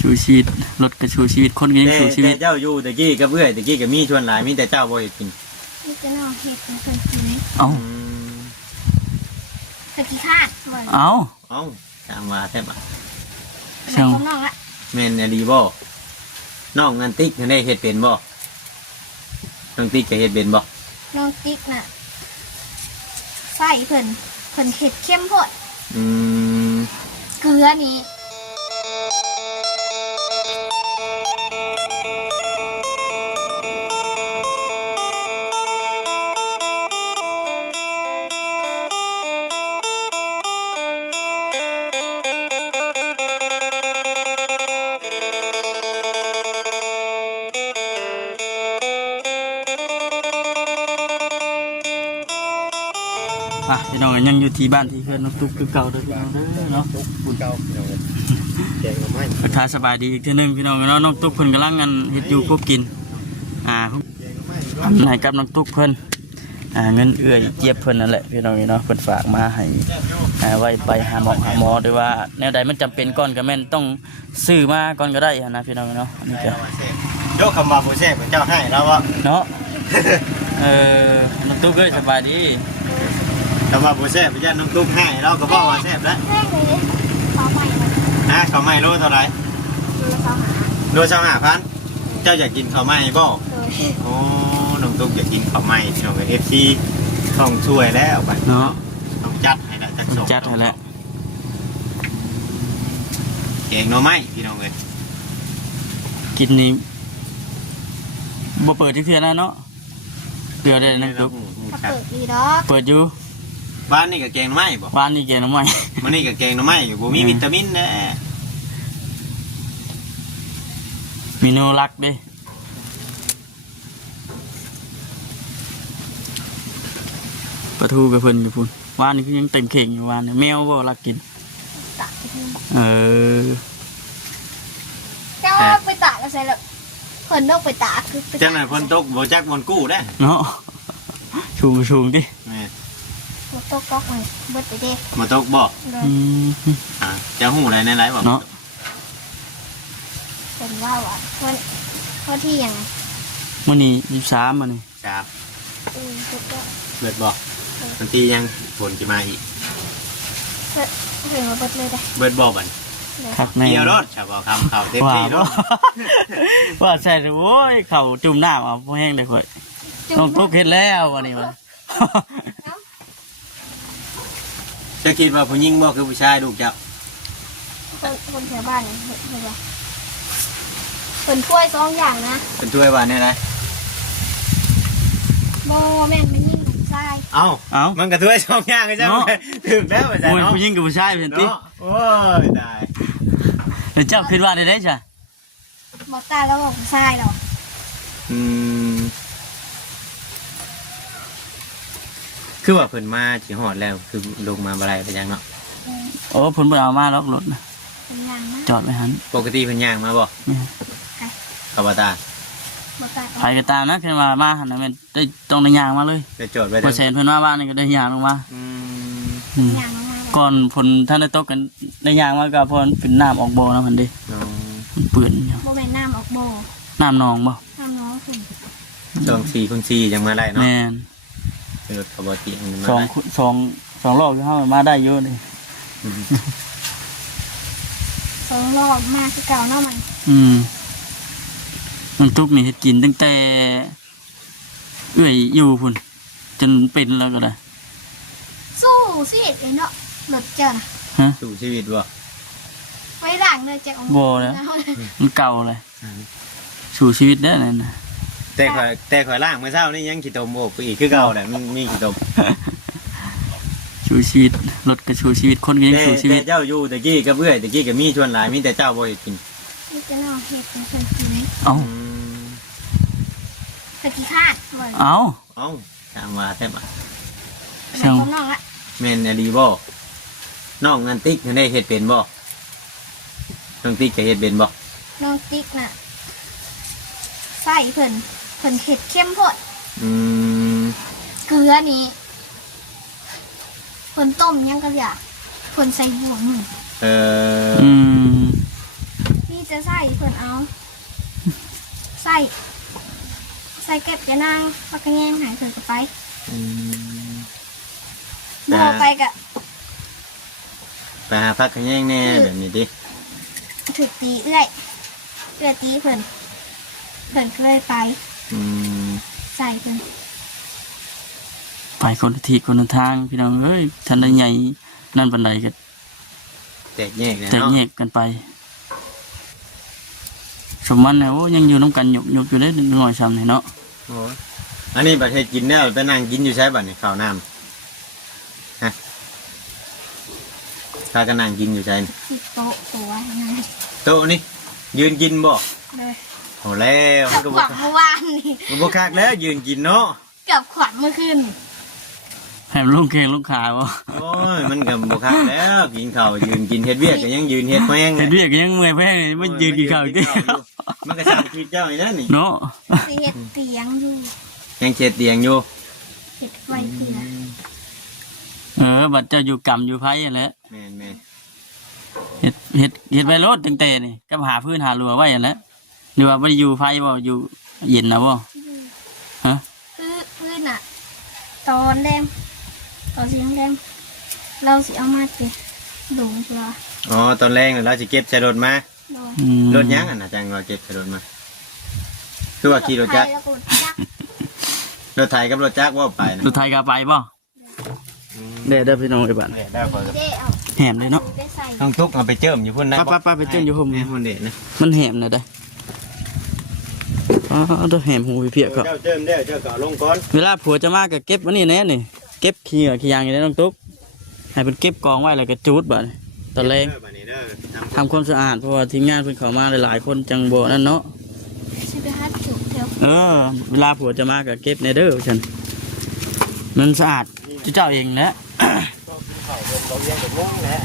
ชูชีวิตรถกระชูชีวิตคนก็ยังชูชีวิตเจ้าอยู่ตะกี้กับเพื่อนตะกี้กับมีชวนหลายมีแต่เจ้าบ่เฮ็ดกินมีแต่น้องเฮ็ดเป็นคนกินเอ้าตะกี้คาดเอ้าตามมาแท้บ่ช่างน้องละแม่นอดีบ่น้องงันติ๊กได้เฮ็ดเป็นบ่น้องติ๊กจะเฮ็ดเป็นบ่น้องติ๊กน่ะใส่เพิ่นเฮ็ดเข้มโพดเกลือนี่พี่น้องยังอยู่ที่บ้านที่เพื่อนน้องตุ๊กคือเก่าเด้อพี่น้องเด้อเนาะบุญเก่าพี่น้องแกงไม้ประทาสบายดีอีกทีนึงพี่น้องเนาะน้องตุ๊กเพิ่นกำลังงานเฮ็ดอยู่ควบกินไหนกับน้องตุ๊กเพิ่นเงินเอื้อยเจี๊ยบเพิ่นนั่นแหละพี่น้องเนาะเพิ่นฝากมาให้ไว้ไปหาหมอด้วยว่าแนวใดมันจำเป็นก่อนก็แม่นต้องซื้อมาก่อนก็ได้นะพี่น้องเนาะนี่ก็ยกคำว่าบ่แซ่บเจ้าให้แล้วว่าเนาะน้องตุ๊กเอ้ยสบายดีคำว่าบ่แซ่บย่าน้องตุ๊กให้เราก็บอกว่าแซ่บแล้วเขาใหม่เขาใหม่โลเท่าไหร่โล25,000เจ้าอยากกินข้าวใหม่บ่โอ้น้องตุ๊กอยากกินข้าวใหม่พี่น้องเอฟซีต้องช่วยแล้วไปเนาะต้องจัดให้แล้วจัดให้แล้วแกงหน่อไม้พี่น้องเลยกินนี่บ่เปิดที่เทื่อนะเนาะเดือดเลยนะตุ๊กเปิดดีดอกเปิดอยู่บ้านนี่กับแกงหน่อไม้บ่บ้านนี่แกงหน่อไม้มันนี่กับแกงหน่อไม้อยู่บ่มีวิตามินนะเมนูรักดิปลาทูกับเพิ่นอยู่พุ่นวานนี่คือยังเต็มเข่งอยู่วานนี่แมวบ่รักกินเจ้าไปตากก็ใส่ละเพิ่นนกไปตากคือจังไหนเพิ่นตกบ่จักบ่กู้ได้เนาะชูงดิมาตกก๊อกเลยเบิดไปเด้มาตกบ่จะหูอะไรในไรบ่เนาะเป็นว่าวันที่ยังมื้อนี้23มื้อนี้เบิดบ่วันที่ยังฝนสิมาอีกเห็นว่าเบิดเลยได้เบิดบ่บัดเกี่ยวรถฉะบ่คำเข้าเต็มที่รถว่าใช่โอ้ยเข้าจุ่มน้ำเอาบ่แห้งได้ข่อยต้องทุกเฮ็ดแล้ววันนี้มันจะคิดว่าผู้หญิงบ่คือผู้ชายลูกเจ้าคนแถวบ้านเนี่ยเห็นป่ะเป็นถ้วย2อย่างนะเป็นถ้วยว่าเนี่ยนะโมแม่นไม่ยิ่งผู้ชายเอามันก็ถ้วย2อย่างใช่ไหมถึงแล้วใช่เนาะผู้หญิงกับผู้ชายเป็นติโอ้ยได้เจ้าคิดว่าได้จ้ะบ่ตายแล้วบอกผู้ชายหรอคือว่าเพิ่นมาที่หอดแล้วคือลงมาบ่ได้ไปยังเนาะโอ้เพิ่นบ่เอามาล็อกรถนะจอดไว้หันปกติเพิ่นย่างมาบ่กับบ่ตาไปก็ตามนะคือมาหันน่ะแม่นได้ต้องได้ย่างมาเลยจะจอดไว้บ่แซนเพิ่นมาบ้านนี่ก็ได้ย่างลงมาก่อนฝนท่านได้ตกกันได้ย่างมาก็เพราะเป็นน้ำออกบ่อนะมันดิมันเปื้อนอยู่บ่แม่นน้ำออกบ่อน้ำหนองบ่น้ำหนองขึ้น4x4ยังมาได้เนาะแม่นรถขบวนที่สองรอบเข้ามาได้เยอะเลย2 รอบมาคือเก่าเนาะมันน้ำตุ๊กนี่เฮ็ดกินตั้งแต่เอื้อยอยู่พุ่นจนเป็นแล้วก็ได้สู้ชีวิตเนาะรถเจ้าน่ะสู้ชีวิตบ่ไว้หลังเลยจะบ่แล้วมันเก่าเลยสู้ชีวิตได้นั่นน่ะแต่ข่อยล่างเมื่อเช้านี่ยังขี้ตมโอกไปอีกคือเก่าแหละมันมีขี้ตมชูชีวิตรถกระชูชีวิตคนก็ยังชูชีวิตเจ้าอยู่ตะกี้กับเพื่อนตะกี้กับมีชวนหลายมีแต่เจ้าบ่เฮ็ดกินมีแต่น้องเฮ็ดเป็นคนกินตะกี้คาดตามมาแท้บ่ช่างน้องละแม่นอดีบ่น้องงันติ๊กได้เฮ็ดเป็นบ่น้องติ๊กจะเฮ็ดเป็นบ่น้องติ๊กน่ะใส่เพิ่นเฮ็ดเข้มโพดเกลือนี่เพิ่นต้มยังก็อยากเพิ่นใส่หัวหมู อืม นี่จะใส่เพิ่นเอาใส่เก็บจะนั่งพักกระแยงหายเพิ่นก็ไปโมไปกะ ไปหาพักกันแย่งแน่แบบนี้ดิ ถึกตีเอื้อยตีเพิ่นก็เลยไปใส่เพิ่น ไปคนละที่คนละทางพี่น้องเอ้ยทันได้ใหญ่นั่นบันไดก็ แตกแยกเลย แตก เนาะ แยกกันไปสมมันแล้วยังอยู่น้ำกันหยกอยู่ได้หน่อยซ้ำนี่เนาะ โอ้ยอันนี้บัดเฮ็ดกินแล้วไปนั่งกินอยู่ใช้บัดนี่ข้าวน้ำฮะถ้าก็นั่งกินอยู่ใช้ สิโต๊ะตัวไง โต๊ะนี่ยืนกินบ่ เลย โอ้แล้ว กับขวัญเมื่อวานนี่ มันบ่คักแล้วยืนกินเนาะ กับขวัญเมื่อคืน แถมลูกแข่งลูกขาวะ โอ้ยมันก็บ่คักแล้วกินข้าวยืนกินเฮ็ดเวียกก็ยังยืนเฮ็ดแม่ง เห็นเรียกยังเมื่อยแพ้มันยืนกินข้าวที่ มันก็สร้างชีวิตเจ้าอีนั่นนี่ เนาะ สิเฮ็ดเตียงอยู่ ยังเช็ดเตียงอยู่ เฮ็ดไว้เพื่อ บัดเจ้าอยู่กรรมอยู่ไพ่แหละ แม่น เห็ดไปรถตั้งแต่นี่ก็หาพื้นหารัวไว้อย่างนั้นหรือว่าไม่ได้อยู่ไพ่บ่อยู่เย็นนะบ่ฮะ พื้นอ่ะ ตอนแดงตอนสีแดงเราสิเอามาสิหลุมเปล่า อ๋อตอนแรกน่ะเราสิเก็บใส่รถมา โดน รถยังอ่ะนะจังว่าเก็บใส่รถมาคือว่าขี่รถจักร แล้วก็จักร รถไถกับรถจักรว่าไปนะ สุดท้ายก็ไปบ่เด้พี่น้องไอ้บ้าน เนี่ยได้พอ ได้เอา แหมเลยเนาะ ได้ใส่ ต้องทุกเอาไปเจิมอยู่พุ่นนะ ไปไปเจ้าอยู่ห่ม นี่พุ่นเด็ดนะ มันแหมนะได้อ๋อตัวแหมหูเพียก็ เจ้าเจิมเด้อเจ้าก็ลงก่อน เวลาผัวจะมาก็เก็บวันนี้แน่นี่เก็บขี้ขี้ยางอย่างนี้น้องตุ๊กให้เป็นเก็บกองไว้แล้วก็จูดบ่ตอนแรก เด้อบัดนี้เด้อ ทำความสะอาดเพราะว่าทีมงานเพิ่นเข้ามาหลายๆคนจังบ่นั่นเนาะ ใช่ไปฮัดจุกเดียว เวลาผัวจะมาก็เก็บในเด้อฉันมันสะอาดเจ้าเองแหละ เราเลี้ยงกับวงแหละ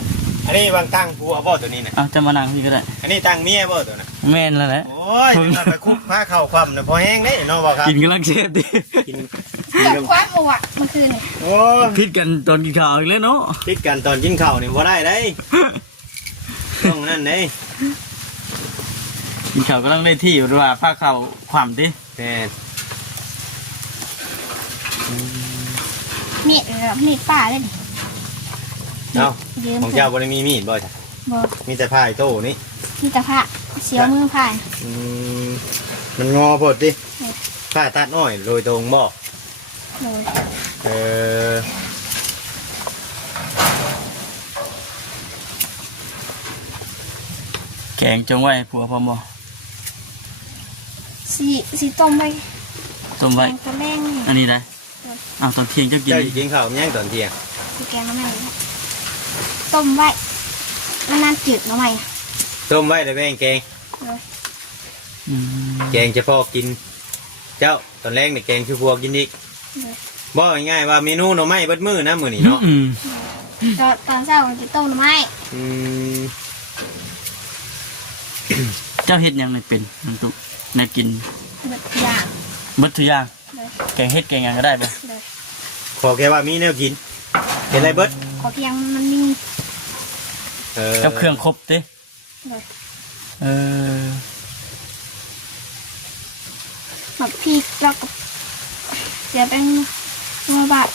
อันนี้วางตั้งผัวบ่ตัวนี้น่ะ เอาจะมานั่งพี่ก็ได้ อันนี้ตั้งเมียบ่ตัวน่ะ แม่นแล้วแหละ โอ้ยจะไปคุกพาเข้าความน่ะพอแห้งเด้เนาะบ่ครับ กินกำลังเชฟดิ กิน กับคว้าหมวกเมื่อคืนนี่ โอ้ย พิดกันตอนกินข้าวอีกแล้วเนาะ ติดกันตอนกินข้าวนี่บ่ได้เด้ต้องนั่นเด้ กินข้าวก็ต้องได้ที่อยู่ด้วยว่าผ้าข้าวความดิ แม่น มีดป่าเลย เอ้า ยืม ของเจ้าบ่ได้มีมีดบ่จ้ะ บ่ มีแต่ผ้าไอ้โต้นี่ มีแต่ผ้าเสียวมือผ้า อืมมันงอพอดดิผ้าตัดอ้อยโรยตรงบ่ เลย เออ แกงจงไว้ให้ผัวพอบ่ สีต้มไป ต้ม แก ไว้ งกระแลงนี่ อันนี้ได้เอาตอนเที่ยงจะกิน เจ้าสิกินข้าวยังตอนเที่ยง คือแกงน้ำมันต้มไว้นานๆจืดหน่อไม้ ต้มไว้แล้วแม่งแกง อืม แกงเฉพาะกิน เจ้าตอนแรกนี่แกงคือพวกกินอีกบ่ง่ายๆว่าเมนูหน่อไม้เบิดมื้อนะมื้อนี้เนาะ อืม ตอนเช้าจะต้มหน่อไม้ อืม เจ้าเฮ็ดหยังไม่เป็นน้ำตุ๊กแม่กิน แบบอย่าง หมดทุกอย่าง เลย แกงเฮ็ดแกงหยังก็ได้ป่ะ เลย ขอแค่ว่ามีแนวกินเป็นไรเบิด ขอเพียงมันมี กับเครื่องครบดิ เลย เออ แบบพี่แล้วก็เสียเป็นมาบาท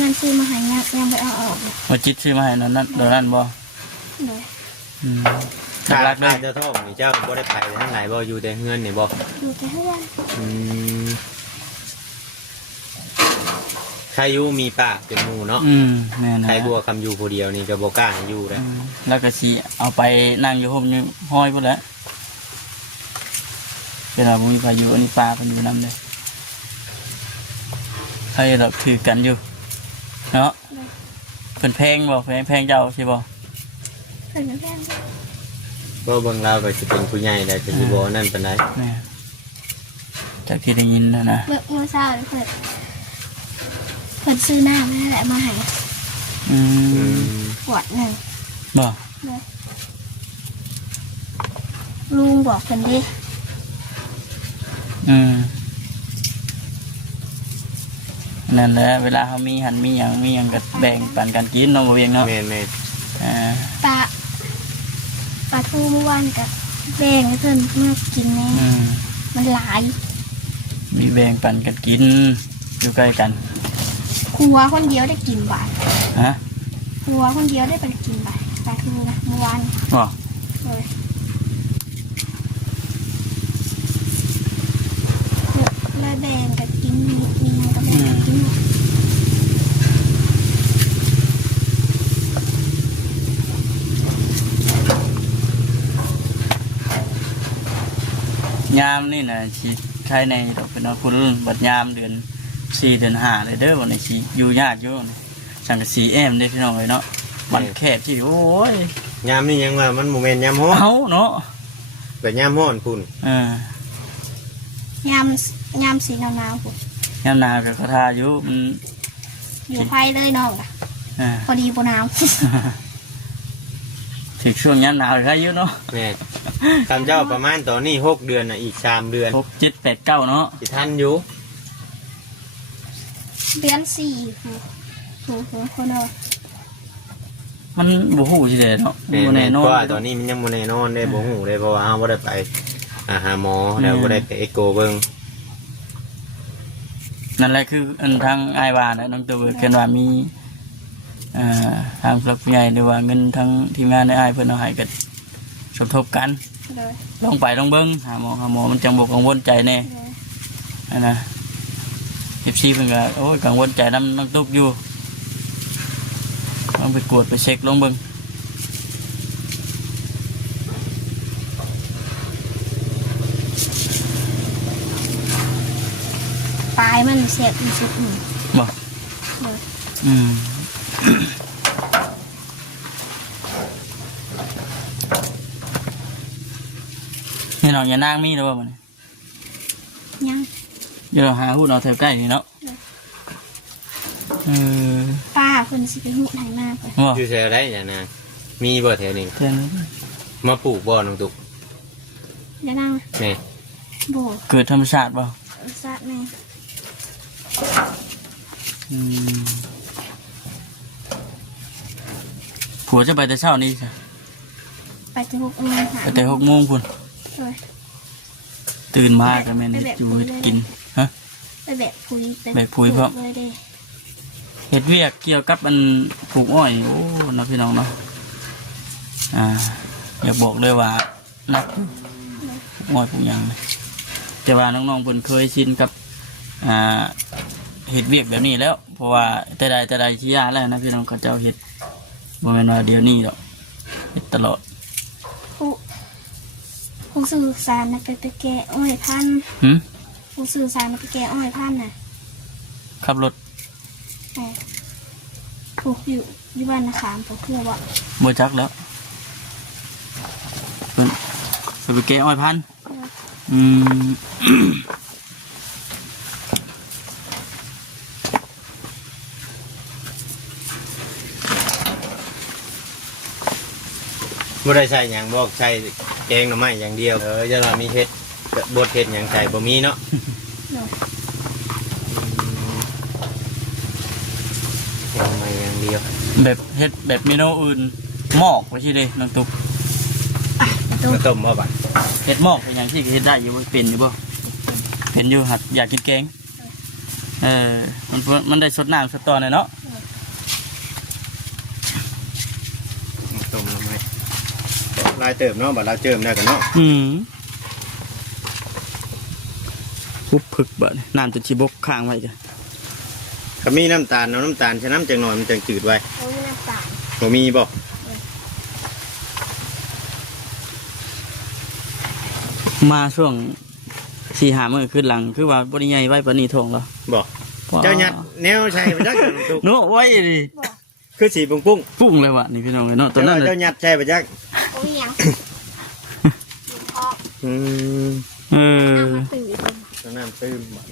นั่นซื้อมาใหายยังไปเอาออกเลย มาจิตซื้อมาให้นั่นโดนนั่นบ่ เลย อืม ถ้า รักๆเล ถ้าย เจ้าท่องนี่เจ้าบ่ได้ไปทางไหนบ่อยู่แต่เฮือนนี่บ่ ดูแต่เพื่อน อืมใครอยู่มีปากเป็นหมู่เนาะ อืมแม่น ใคร นะ บัวคำอยู่ผู้เดียวนี่ก็บ่กล้าให้อยู่เลย แล้วก็สิเอาไปนั่งอยู่ห่มนี่ห้อยพุ่นแหล้วเวลาบ่มีพายุอันนี้ปลาเพิ่นอยู่นำเด้ใครดอกถือกันอยู่เนาะเพิ่นแพงบ่แพงเจ้าใช่บ่ เพื่อนเพื่อน ก็เบิ่งเราก็สิเป็นผู้ใหญ่ได้ก็สิบ่นั่นปานใด แม่จากที่ได้ยินนะ เมื่อเช้าเพื่อนซื้อหน้ามาแหละมาใหาย อื อื ม ม ขวดหนึ่ง บ่ เลยลุงบอกเพื่อนดิ อืมนั่นแหละเวลาเขามีหันมีหยังก็แบ่งปันกันกินเนาะบ่เวียงเนาะ แม่น อ่า ปลา ปลาทูเมื่อวานกับแบ่งให้เพิ่นมากินแน่ มันหลาย มีแบ่งปันกันกินอยู่ใกล้กัน ครัวคนเดียวได้กินบ่าย ฮะ ครัวคนเดียวได้ไปกินบ่ายปลาทูนะเมื่อวาน อ๋อ เลยเลยแบ่งกันกินมีอะไรก็แบ่งกันกิน ยามนี่นะชีใช้ในดอกเป็นว่าคุณบัดยามเดือน4 เดือน 5เลยเด้อวันนี้ชีอยู่ยากอยู่สังกะสีได้พี่น้องเลยเนาะมันแคบที่โอ้ย ยามนี่ยังว่ามันโมเมนต์ยามฮ้อน เอาเนาะ แบบยามฮ้อนพุ่น ยำสีหนาวๆผม ยามหนาวกับกระทาอยู่มัน อยู่ไพ่เลยน้องล่ะ พอดีปนาว ถึงช่วงยามหนาวใครอยู่เนาะ แม่คำเจ้าประมาณตอนนี้6 เดือนน่ะอีก3 เดือน 6 7 8 9เนาะ สิทันอยู่ เดือนสี่ถูกคนเนาะ มันบ่ฮู้สิเด้เนาะบ่แน่นอ เพราะ น ว่าตอนนี้มันยังบ่แน่นอนได้บ่ฮู้ได้เพราะว่าเฮาบ่ได้ไปหาหมอแล้วบ่ได้ไปเอ็กโกเบิ่ง นั่นแหละคืออันทางอ้ายว่านะน้องตัวเพิ่นว่ามีทางผู้ใหญ่หรือว่าเงินทางทีมงานในอ้ายเพิ่นเอาให้กันสมทบกัน เลย ลองไปลองเบิ้งหาหมอมันจังบกกังวลใจแน่ เลย นะเอฟซีเพิ่นก็โอ้ยกังวลใจน้ำตุ๊กอยู่ลองไปกวดไปเช็คลองเบิ้ง ปลายมันเสียบที่สุด บ่ เลย อืม นี่น้องอย่านางมีหรือเปล่ามัน ยัง เดี๋ยวเราหาหูเราแถวใกล้นี่เนาะอ ป้าคนสิไปหุ่นไหนมากเลย บ่ อยู่แถวใดจ้ะนะมีบ่แถวนี้ เพิ่น มาปลูกบ่น้องตุ๊ก จะนั่ง แม่ โบ เกิดธรรมชาติบ่ ซาดแม่ อืมผัวจะไปแต่เช้านี้จ้ะ ไปจะ6 โมงหา ไปแต่6 โมงพุ่น เลย ตื่นมาก็แม่นจูเฮ็ดกินฮะ ไปแบกปุ๋ย แบกปุ๋ยพร้อม เลยเด้ เฮ็ดเวียกเกี่ยวกับอันปลูกอ้อยโอ้นะพี่น้องเนาะอยากบอกเลยว่านักปลูกอ้อยปลูกหยังเลยแต่ว่าน้องๆเพิ่นเคยชินกับเฮ็ดเวียกแบบนี้แล้ว เพราะว่าแต่ใดที่ยาแล้วนะพี่น้องเขาเจ้าเฮ็ดบ่แม่นว่าเดี๋ยวนี้หรอกเฮ็ดตลอด ผู้สื่อสารนะไปแกะอ้อยพัน หึ ผู้สื่อสารนะไปแกะอ้อยพันน่ะ ขับรถ ปลูกอยู่บ้านนาขามปลูกเพื่อว่า บ่จักแล้วเพิ่นไปแกะอ้อยพันธุ์อืม บ่ได้ใส่หยังบ่ใส่แกงหน่อไม้อย่างเดียวจะว่ามีเฮ็ดบดเฮ็ดหยังใส่บ่มีเนาะ แกงหน่อไม้อย่างเดียว แบบเฮ็ดแบบเมนูอื่นหมอกไว้ที่เด้น้องตุ๊ก มาต้มบ่บัด เฮ็ดหมอกเป็นอย่างที่เฮ็ดได้อยู่บ่เป็นอยู่บ่เป็นอยู่หัดอยากกินแกงมันได้สดน้ำสดตอนเลยเนาะ มาต้มหน่อไม้ลายเติมเนาะบัดลายเจิมได้กันเนาะ ปุ๊บผึกบ่น้ำจะชิบกค้างไว้จ้ะ ก็มีน้ำตาลเอาน้ำตาลใช้น้ำจังหน่อยมันจังจืดไว้ โอ้ยน้ำตาล บ่มีบ่ มาช่วง4-5 มื้อขึ้นหลังคือว่าบ่ได้ใหญ่ไว้ปานนี้ท้องแล้ว บ่เจ้าหยัดแนวใช่ไปจักตุก เนาะไว้ดิ คือสีปุ้งปุ้ง ปุ้งเลยว่ะนี่พี่น้องเนาะตอนนั้น เจ้าหยัดใช่ไปจัก โอ้ยยังอยู่ท้อง อืม น้ำมันตื่น ต้องน้ำตื้มบ่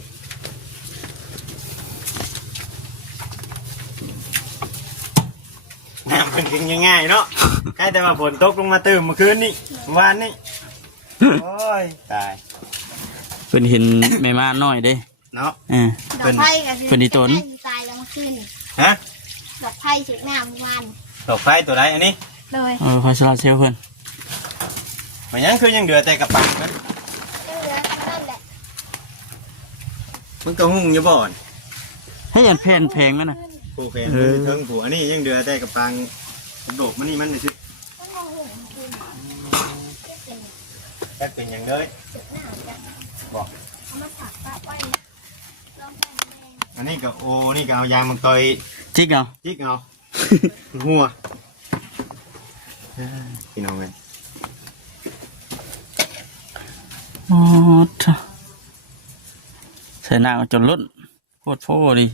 น้ำเป็นกินง่ายๆเนาะแค่แต่ว่าฝนตกลงมาตื้มเมื่อคืนนี้เมื่อวานนี้โอ้ยตาย เพิ่นเห็นแม่ม่านน้อยเด้ เนาะ ดอกไผ่ก็คือ เป็นอีตน ตายแล้วเมื่อคืนนี่ ฮะ ดอกไผ่ถึงหน้าเมื่อวาน ดอกไฟตัวใดอันนี้ เลย พาสลาเซลเพิ่น มันยังคือยังเดือแต่กระปังกัน เหลือนั่นแหละ มันก็หุ่งอยู่บ่อน ให้ยันแผ่นแพงมั้ยน่ะ ผูกแขนมือเทิงผูอันนี้ยังเดือแต่กระปังโดดมันนี่มันเลยสิ ต้องมองเห็นกิน แค่เป็นอย่างเลย จุดหน้าจะ บอก เอามาสักปะไว้ลองแผ่นแดง อันนี้ก็โอ้นี่ก็เอายางมังกร จิกเอา จิกเอา หัวพี่น้องเลย อ๋อท่ะใส่หน้าจนล้นโคตรโฟดิ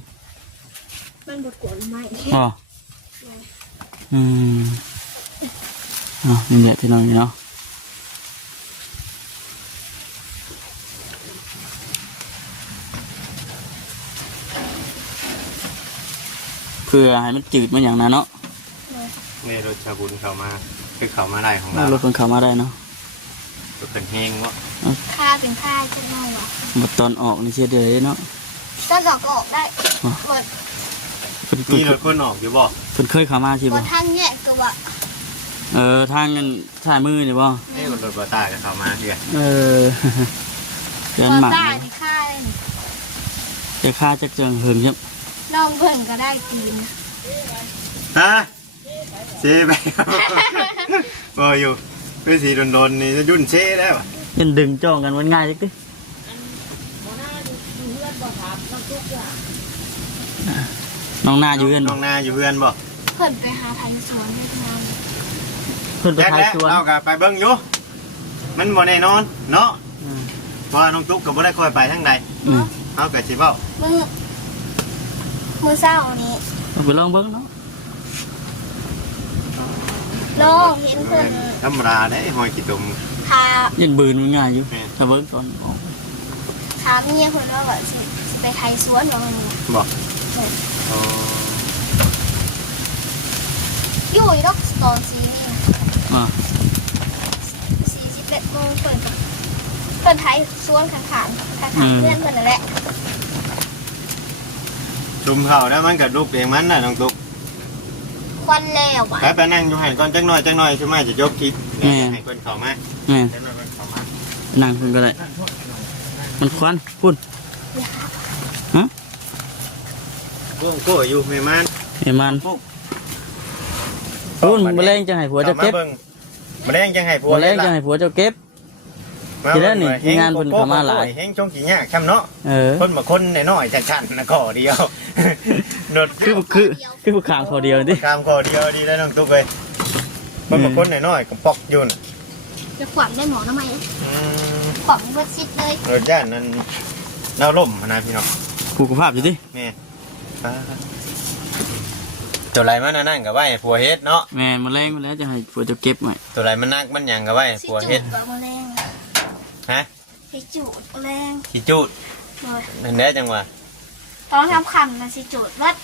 มันบดกวนไหม อ๋ออ๋อนี่แหละพี่น้องเนาะเพื่อให้มันจืดมันอย่างนั้นเนาะ นี่รถชาบุญเข้ามาคือเข้ามาได้ของเรา รถมันเข้ามาได้เนาะ รถเป็นแห้งวะ ค่าเป็นค่าจะมองวะ บตอนออกนี่เสียเดียวเนาะ ก็ดอกก็ออกได้หมด เพิ่น นี่รถคนออกอยู่บ่ เพิ่นเคยเข้ามาสิ หม บ่ ดทั้งแยกตัว ทางนั้นถ่ายมือนี่บ่ นี่รถบาตาก็เข้ามาเพื่อ เดือนหมัก ได้ในค่าย จะค่าจักเจิงเหิงครับ ลองเพิ่นก็ได้ตีน ฮะเช่ไป บ่อยู่เป็นสีโดนๆนี่จะยุ่นเช่ได้ปะ ยันดึงจ้องกันมันง่ายจักติน้องหน้าอยู่กัน น้องนาอยู่เพื่อนบ่ เพิ่นไปหาไทยสวนได้งาน เพิ่นไป แจ็ค ถ่าย แล้ว สวน เราก็ไปเบิ่งอยู่มันบ่แน่นอนเนาะเพราะว่าน้องตุ๊กก็บ่ได้ค่อยไปทางใด อืม เฮาก็สิเว้า มือเศร้านี้ เอาไปลองเบิ่งเนาะ ลองเห็นเพิ่น ธรรมดาเด้หอยขี้ตุ่ม พา ยันบืนมันง่ายอยู่ แม่ ถ้าเบิ่งตอนออก ถามเมียเพิ่นว่าแบบสิไปไทยสวนว่ามัน บ่อ๋อ อยู่อีดอกตอนสีนี่ อ่า 41 โมงเพิ่นไทยสวนข้างๆเพื่อนเพิ่นนั่นแหละ จุ่มเข้าแล้วมันก็ลุกเองมันน่ะน้องตุ๊ก ควันแล้วอ่ะ ไปนั่งอยู่หั่นก่อนจักหน่อยใช่มั้ยจะยกคลิปแล้วให้เพิ่นเข้ามา แม่น จักหน่อยเพิ่นเข้ามา นั่งเพิ่นก็ได้มันควันพุ่น เบิ่งโก้อยู่แม่มัน เห็นมันพุ่นบ่แรงจังให้ผัวเจ้าเก็บ มาแรงจังให้ผัว บ่แรงจังให้ผัวเจ้าเก็บ ทีแรกนี่มีงานเพิ่นเข้ามาหลาย เฮงชงกี่ยากคำเนาะ คนบางคนน้อยๆชันๆนะขอเดียวโดด คือผู้ขางพอเดียวนี่ คำขอเดียวดีแล้วน้องตุ๊กเลยคนบางคนน้อยๆก็ปอกอยุ่น จะขวัญได้หมอทำไมขวัญเบิดซิดเลย รถย่านนั้นเราล่มนะพี่น้อง ผู้กุภาพอยู่ดิ แม่ตัวไรมันนั่นกับไว้ผัวเฮ็ดเนาะ แม่นมาแรงมาแล้วจะให้ผัวเจ้าเก็บไว้ ตัวไรมันนักมันหยังกับไว้ สิ ผัว จู เฮ็ ด ด แบบแรง ฮะ สิจูดแรง ขี้จูด เลย นั่นแน่จังวะ ต้องทำคำนะสิจูดวัด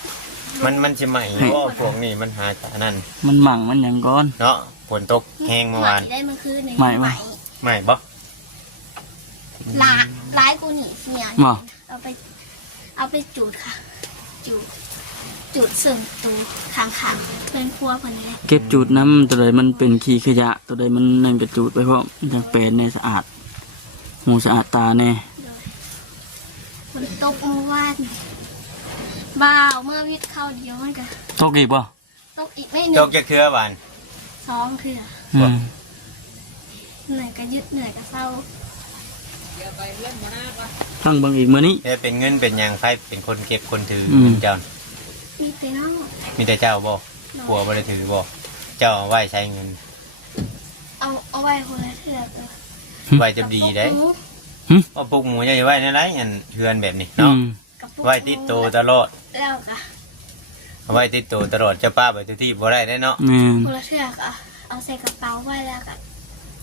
มันจะใหม่ว่าพวกนี้มันหาจากนั่น มันหมั่งมันหยังก่อน เนาะฝนตกแห้งเมื่อวาน ได้เมื่อคืน ใหม่ปะ ใหม่บ่ ร้ายกูหนีเสีย หม่อ เอาไปจูดค่ะ จูดสึ่งตูขางๆเป็นครัวคนนี้ เก็บจูดน้ำตัวใดมันเป็นขี้ขยะตัวใดมันนั่นก็จูดไปเพราะมันจังเป็นแน่สะอาดหูสะอาดตาแน่ คนตกเมื่อวานบ่าวเมื่อวิทย์เข้าเดียวมันก็ ตกอีกป่ะ ตกอีกไม่ห จ นึ่ ก ง จะเครือหวาน สองเถื่อ อืม เหนื่อยก็ยึดเหนื่อยก็เศร้า ตั้งเบังอีกมื้อนี้ เป็นเงินเป็นหยังไฟเป็นคนเก็บคนถือ อืม เงินเจ้า มีแต่น้อง มีแต่เจ้าบ่ผัวบ่ได้ถือบ่เจ้าเอาไว้ใช้เงิน เอาไว้คนละเถื่อ ไว้จะดีได้เอาปลูกหมูจะไว้ในไรอันเฮือนแบบนี้ อื เนาะ ม ไว้ติดตัวตลอด แล้วก็ เอาไว้ติดตัวตลอดเจ้าป้าไปทุกที่บ่ได้เนาะ แม่น คนละเถื่อก็เอาใส่กระเป๋าไว้แล้วก็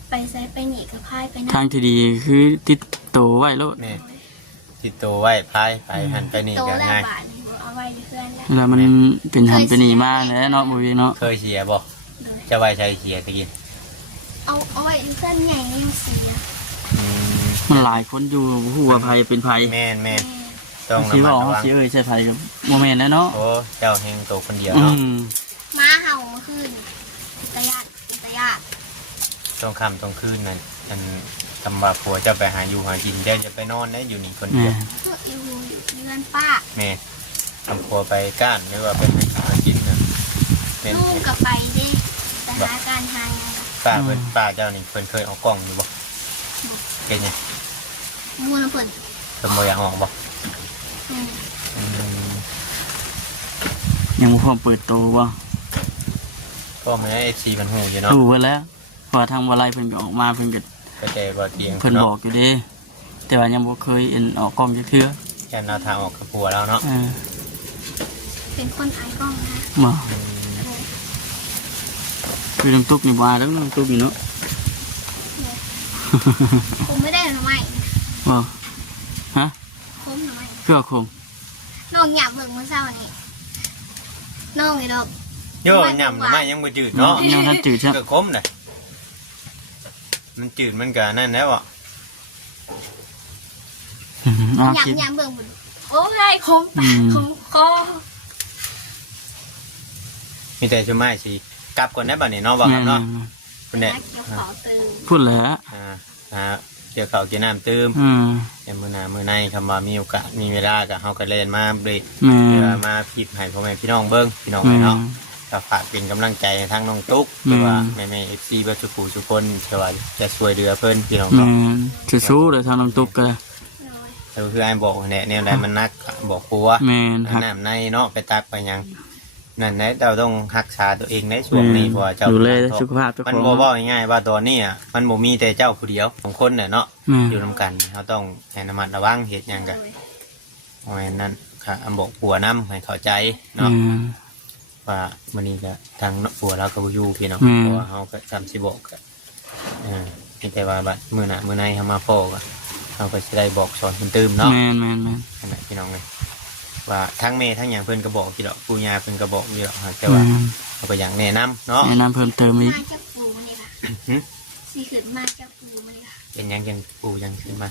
ไปใส่ไปหนีกับพายไปนะ ทางที่ดีคือติดโตไว้โลด นี่ติดตัวไว้พายไปหันไปนี่ โต ก็ แล้ว ง่าย บาทเอาไว้เพื่อนแล้ว แล้วมันเป็นหันเป็นหนีมากเลยเนาะบ่วีเนาะ เคยเสียบ่จะไว้ใช้เสียตะกี้ เอาไว้เพื่อนใหญ่ยังเสีย มันหลายคนอยู่ผู้ว่าภัยเป็นภัย แม่นต้อง สิ ระมั ว่า ดระวัง สิใช่ภัยกับโมเมนต์แล้วเนาะ โอ้เจ้าเฮงตัวคนเดียว อื เนาะ ม ม้าเห่าเมื่อคืนอิตาญาติ ต้องค่ำต้องคืนนั่นอันทำว่าผัวเจะไปหาอยู่หากินเจ้าจะไปนอนได้อยู่นี่คนเดียว พวกอยู่เรือนป้า แม่ทำผัวไปก้านหรือว่าไปหากินน่ะเป็น ลูกกับไปเด้ไปหาการหางาน ป้าเพิ่นป้าเจ้านี่เพิ่นเคยเอากล้องอยู่บ่เป็นไง มูลเพิ่น เพิ่นบ่อยากออกบ่ อืม อืม ยังบ่พร้อมเปิดโตบ่ ก็ไม่ให้ FC มันฮู้อยู่เนาะ รู้ไว้แล้วเพราะว่าทางบ่ไลเพิ่นก็ออกมาเพิ่นก็ ก็แต่ว่าเตียง เพิ่นบอกอยู่เด้แต่ว่ายังบ่เคยเอ็นออกกล้องจักเทื่อ แค่แนวทางออกกับผัวแล้วเนาะ เป็นคนอายกล้องนะ บ่คือน้ำตุกนี่บ่แล้วน้ำตุกนี่เนาะ ผมไม่ได้หน่อไม้ บ่ฮะ ผมหน่อไม้ เพื่อคง น้องอยากเบิ่งเมื่อเช้านี้น้องไอ้ดอก โย่ย่ำไม่ยังบ่จืดเนาะ ยังทันจืดใช่ ก็คมน่ะมันจืดมันก็นั่นแล้วอ่ะ อยาก คิด อยากเบิ่งมันโอ้ยคมปากคมคอ มีแต่ชั่วไม้สิกลับก่อนได้บัดนี้เนาะบ่ครับเนาะคุณเนี่ย นักเกี่ยวขอตื่น พูดแล้ว เกี่ยวข้าวกินน้ำตื้ม ในมื้อหน้ามื้อในคำว่ามีโอกาสมีเวลาก็เฮาก็เล่นมาเบรกเวลามาพิบให้พ่อแม่พี่น้องเบิ่งพี่น้องเนาะก็ฝากเป็นกำลังใจให้ทั้งน้องตุ๊กหรือว่าแม่ๆ FC เบ่ทุกผู้ทุกคนที่ว่าจะช่วยเหลือเพิ่นพี่น้อง แม่ เนาะ สู้ๆเลยทางน้ำตุกก็ โดย คือไอ้บอกเนี่ยแนวใดมันนักก็บอกครูว่า แม่นครับ น้ำในเนาะไปตักไปหยังนั่นแหละเราต้องรักษาตัวเองในช่วงนี้เพราะว่าเจ้า ดูแลสุขภาพเจ้า มัน ของ บ่เว้าง่ายๆว่าตอนนี้อ่ะมันบ่มีแต่เจ้าผู้เดียวของคนน่ะเนาะอยู่นํกันเราต้องให้ระมัดระวังเฮ็ดหยังก็ โดย เพราะฉะนั้นค่ะอำบอกผัวนำให้เข้าใจเนาะว่ามื้อนี้ก็ทางผัวเราก็บ่อยู่พี่น้องเพราะว่าเฮาก็ซ้ำสิบอกก็มีแต่ว่าบัดมื้อหน้ามื้อในเฮามาพ้อก็เฮาก็สิได้บอกสอนเพิ่นตื่มเนาะ แม่น นั่นแหละพี่น้องเลยว่าทั้งเมย์ทั้งอย่างเพื่อนกระบอกกี่ดอกปูยาเพื่อนกระบอกกี่ดอกแต่ว่าเขาก็อย่างแนะนำเนาะ แนะนำเพิ่มเติมอีก มาจากปูมาเลยค่ะสีขึ้นมาจากปูมาเลยค่ะ เป็นยังยังปูยังขึ้นมา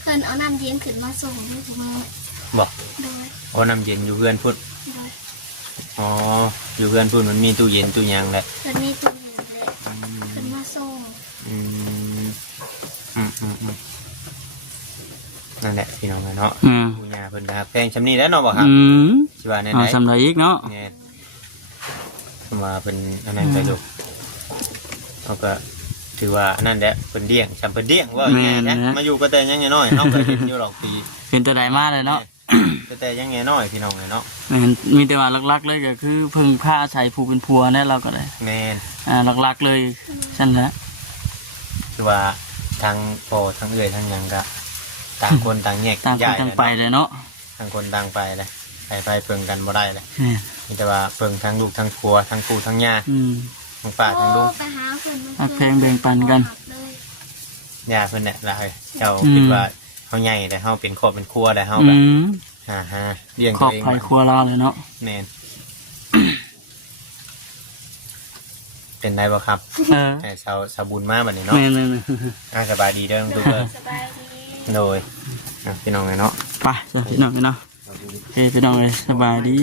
เพิ่นเอาน้ำเย็นขึ้นมาส่งให้ผม บอก โดย โอ้น้ำเย็นอยู่เพื่อนพูด โดย อ๋ออยู่เพื่อนพูดมันมีตู้เย็นตู้ยังแหละ เพิ่นนี่ตัวเย็นเลยขึ้นมาส่ง อืมนั่นแหละพี่น้องเนาะปูยาเพื่อนครับแพงชำนี้แล้วเนาะบอกครับชิว่าในไหน สำไรอีกเนาะ เนี่ยมาเป็นอันนั้นไปดูเขาก็ถือว่านั่นแหละเป็นเดี่ยงจำเป็นเดี่ยงว่าไงนะมาอยู่ก็แต่ยังไงน้อยน้องเคยเห็นอยู่หรอกปี เป็นตัวใดมาเลยเนาะ แต่ยังไงน้อยพี่น้องไงเนาะ มีแต่ว่าหลักๆเลยก็คือเพิ่งผ้าใช้ผู้เป็นผัวเนี่ยเราก็ได้ แมน หลักๆเลยฉันนะ คือว่าทางโปทางเอื่อยทางยังก็ต่างคนต่างแยก ต่างคนต่างไปเลยเนาะ ต่างคนต่างไปเลยไปเพิ่งกันบ่ได้เลยมีแต่ว่าเพิ่งทั้งลูกทั้งครัวทั้งปู่ทั้งย่าทั้งป้าทั้งลุง ไปหาเพิ่น อักเพลงแบ่งปันกัน ย่าเพิ่นเนี่ยละเจ้าคิดว่าเขาใหญ่แต่เขาเป็นครอบเป็นครัวแต่เขาแบบเลี้ยง คร ตั อ ว บ เอง ไผ่ครัวเราเลยเนาะ แมนเป็นไรบ่ครับชาวบุญมากแบบนี้เนาะ แม่น สบายดีเด้อทุกคน สบายดี โดยพี่น้องไงเนาะ ไปพี่น้องเนาะโอเคพี่น้องเลยสบายดี